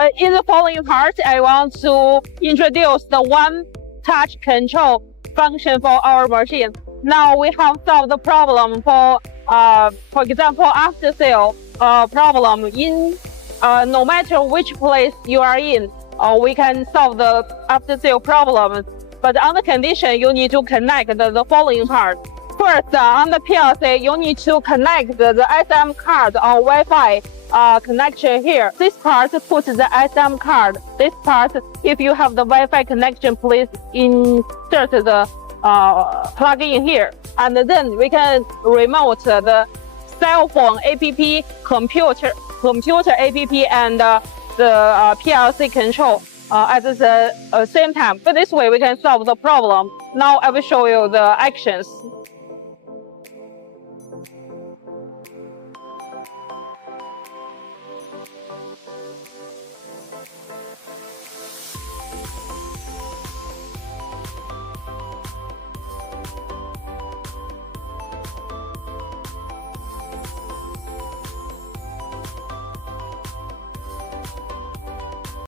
In the following part, I want to introduce the one-touch control function for our machine. Now we have solved the problem for example, after-sale problem in no matter which place you are in, we can solve the after-sale problem. But on the condition, you need to connect the following part. First, on the PLC, you need to connect the SM card or Wi-Fi connection here. This part puts the SM card. This part, if you have the Wi-Fi connection, please insert the plug-in here. And then we can remote the cell phone app, computer app, and the PLC control at the same time. But this way we can solve the problem. Now I will show you the actions.